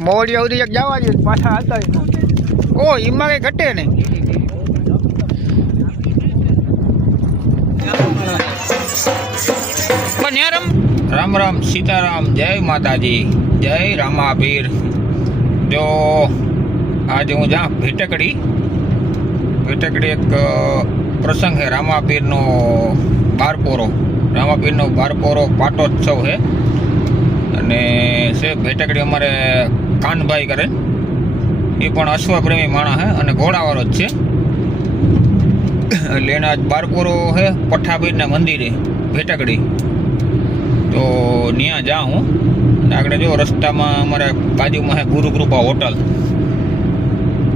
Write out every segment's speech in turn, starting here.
મોડિયા સુધી એક જવા દે પાછા હતા ઓ એમાં કઈ ઘટે નહીં રામ રામ સીતારામ જય માતાજી જય રામાપીર જો આજે હું જા ભેટકડી એક પ્રસંગ છે રામાપીરનો બારપોરો પાટોત્સવ છે અને છે ભેટકડી અમારે કાનભાઈ કરે એ પણ અશ્વપ્રેમી માણસ છે અને ઘોડાવાળો જ છે એટલે એના બારપોરો છે પઠાપીરના મંદિરે ભેટકડી તો ત્યાં જાઉં હું આગળ જો રસ્તામાં અમારે બાજુમાં છે ગુરુકૃપા હોટલ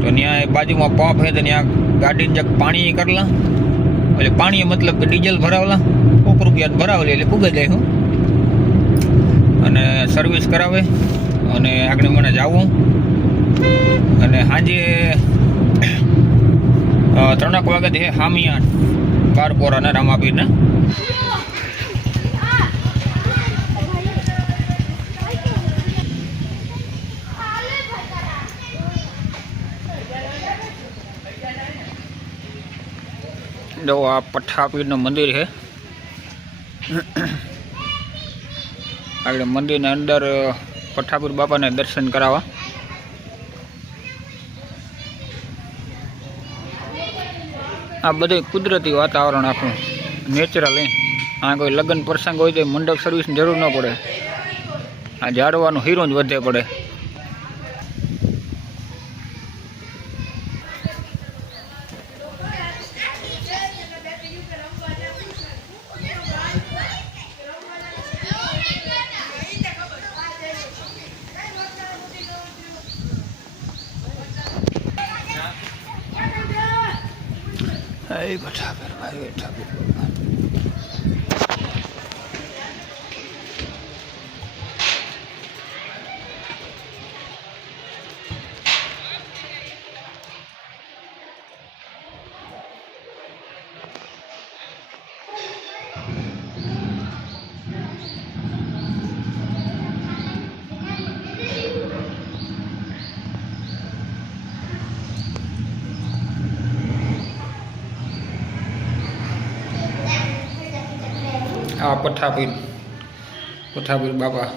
તો ત્યાં બાજુમાં પંપ છે તો ત્યાં ગાડીને જક પાણી કરલા એટલે પાણી મતલબ કે ડીઝલ ભરાવલા ₹1 ભરાવેલી એટલે પૂગી જાય હું અને સર્વિસ કરાવે અને આગળ મને જાવું અને સાંજે 3 વાગ્યાથી હામિયાન બારપોરાના રામાપીરના જો આ પઠાપીરનું મંદિર છે આગળ મંદિરની અંદર પઠાપીર બાપાને દર્શન કરાવવા આ બધું કુદરતી વાતાવરણ આખું નેચરલ આ કોઈ લગ્ન પ્રસંગ હોય તો મંડપ સર્વિસની જરૂર ન પડે આ ઝાડવાનું હીરો જ વધે પડે Hey, Pఠાપીર ભાઈ Pઠાપીર આ પઠાપીર બાપા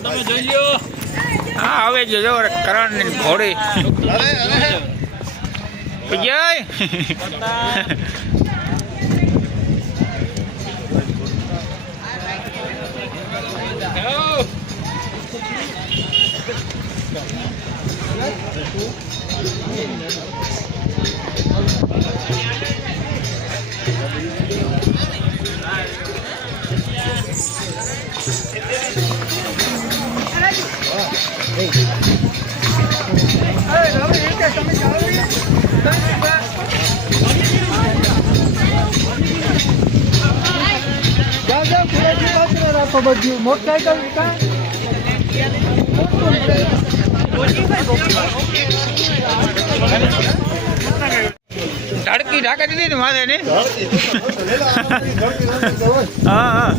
તમે જોઈ લ્યો. હા હવે જો કરણ ની ઘોડી વિજય મોટરસાઇકલ ધડકી ઢાકા દીધી ને માથે ને હા હા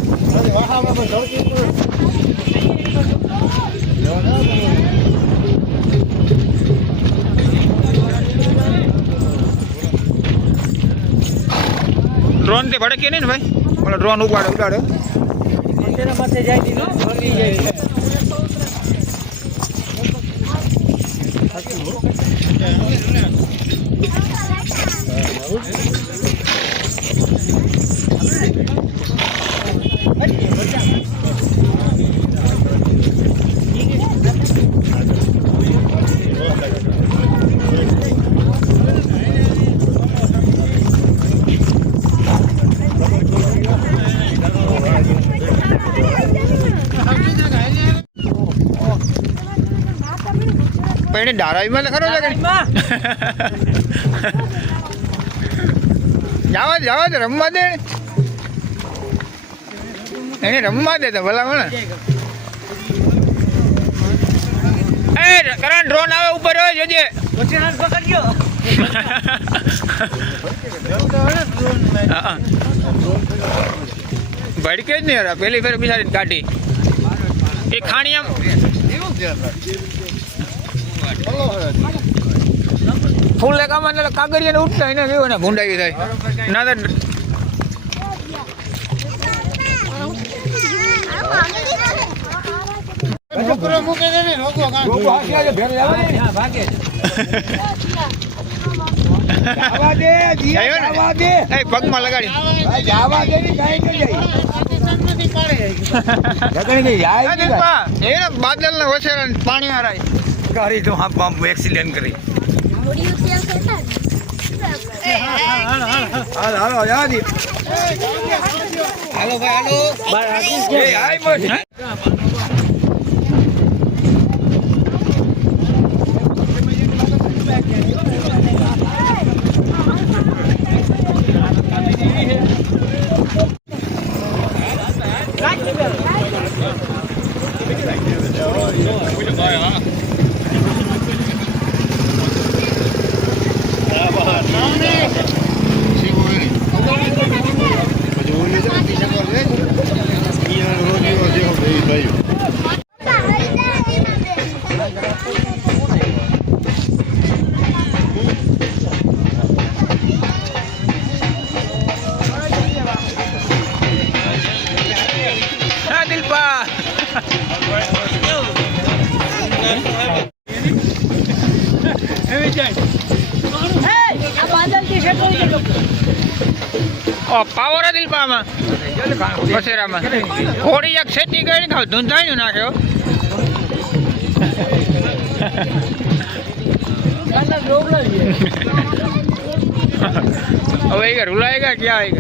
ડ્રોન થી ભડકે નહીં ને ભાઈ ઓલો ડ્રોન ઉડાડે તેના પાસે જાય દીધો ભરી જાય એને ધારાવીમાં તો ખરો છે જવા દે રમવા દે એને રમવા દે તો ભલા મને એ કરણ ડ્રોન આવે ઉપર હોય જોજે પકડ્યો ભડકે જ નહીં પેલી ફેર બિચારી કાઢી એ ખાણીયા ફૂલ લેકામાં કાગળિયા ઉઠતા એને કેવું ને ભૂંડાઈ થાય ના તો પગમાં લગાડી બાદલ ને વસેરા પાણી હારાય ગાડી તો હા પંપ એક્સિડન્ટ કરી. હાલો યાદી હાલો ભાઈ હાલો પાવર દિલ પામાં બસેરામાં ઘોડી એક સેટી ગઈ ને ધૂંધાઈ નાખ્યો હવે એ રૂલાઈ ગયા ક્યાં આવી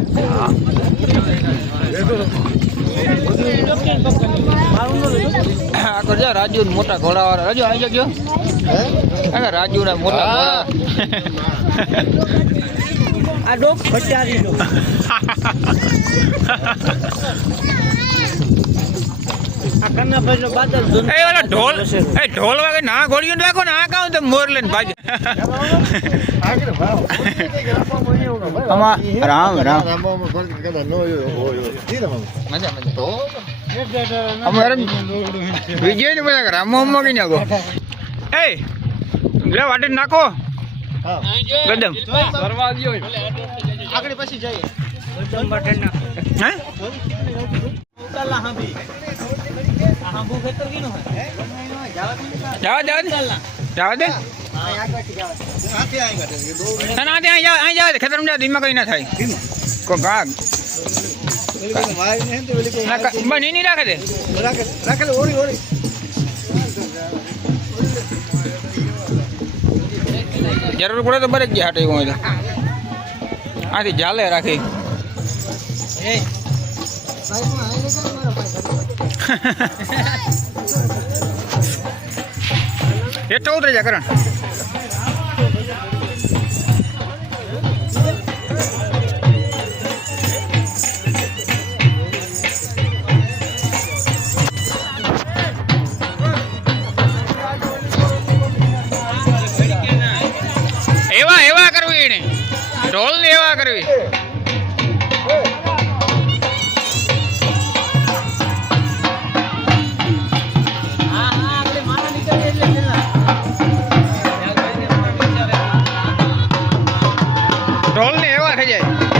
ગયા રાજુ મોટા ઘોડા વાળા રાજુ આવી ગયો રાજુ ના મોટા ઘોડા આ ડોક બચારી લો આ કન્ના ભાઈ નો બાદલ એ ઓલા ઢોલ એ ઢોલ વાગે ના ગોળીઓ રાખો ને આ કામ તો મોર લઈને ભાજ રામ રામ મજા મજા અમારે વિજય ને બધા રામમાં કઈ નાખો એ લે વાટી નાખો ગદમ કરવા દો આગળ પછી જઈએ ગદમ બટન ના હે ઉતાલા હાંભી આંબુ ખેતર કીનું હે જવા દે જવા દે ના ના ત્યાં અહીં જવા દે ખેતરમાં જા ધીમા કઈ ના થાય કોઈ ભાગ બસ નહીં રાખે દે જરૂર પડે તો બરેક ગયા હાટે હોય તો આથી જાલે રાખી એટલો ઉતરી જા કરણ એવા એવા કરવી એને ઢોલ ને એવા કરવી ઢોલ ને એવા થઈ જાય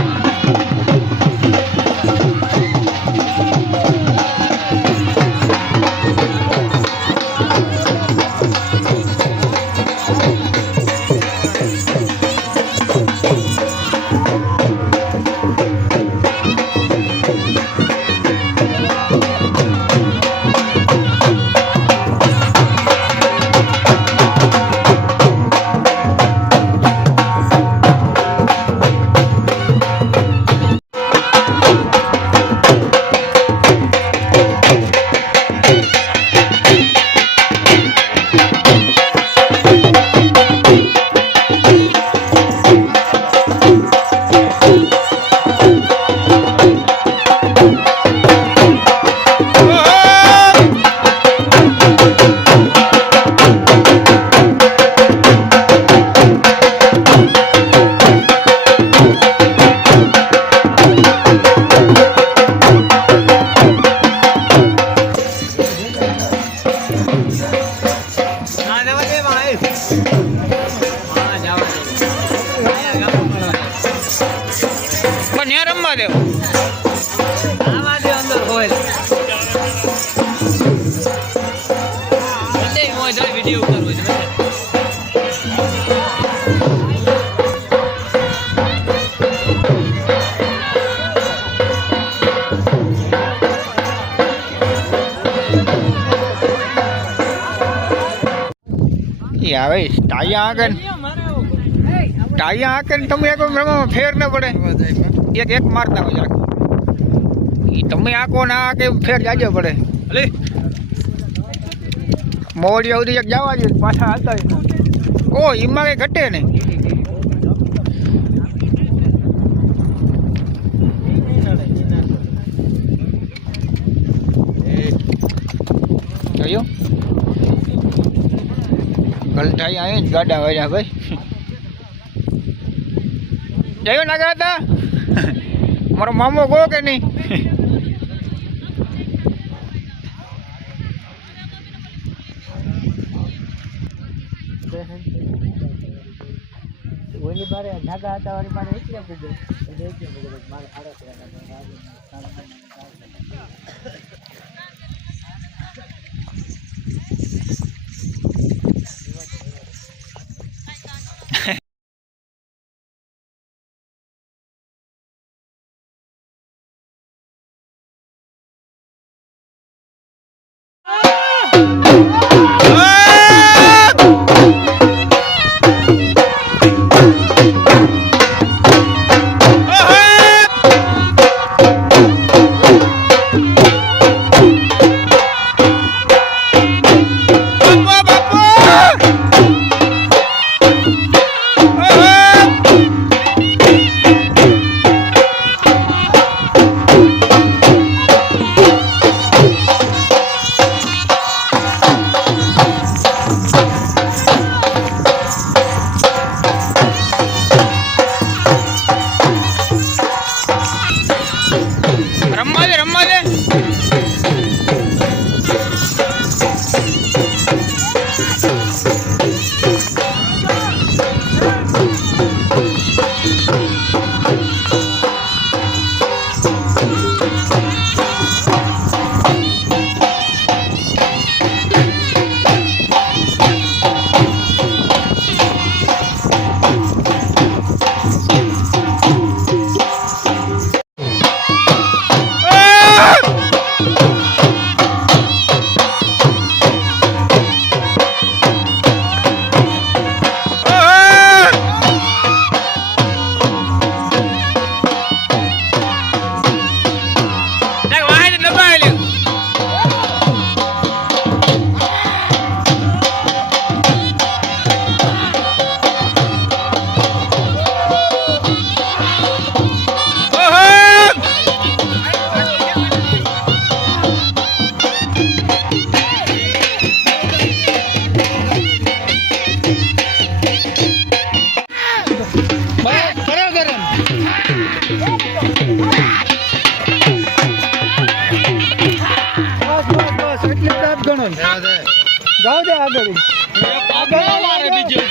રમવા દેવ અંદર હોય વિડીયો કરવો છે આવે ટાયા આગળ ટાયા આગળ તમે એક ફેર ન પડે એક એક મારતા હોય એ તમે આખો ના કે ફેર જાજો પડે મોડિયા સુધી એક જવા જોઈએ પાછા હાલતા ઓ એમાં કઈ ઘટે ને જોયું ગલઠાઈ આવી જ ગાડા વાળ્યા ભાઈ જયો નાગા હતા મારો મામો ગો કે નહીં ઓલી બારે ધાગા હતા વાળી મારે એટલે પૂછ્યું મારે આડો દાંત ગણો જાઓ દે આગળ મારે બીજે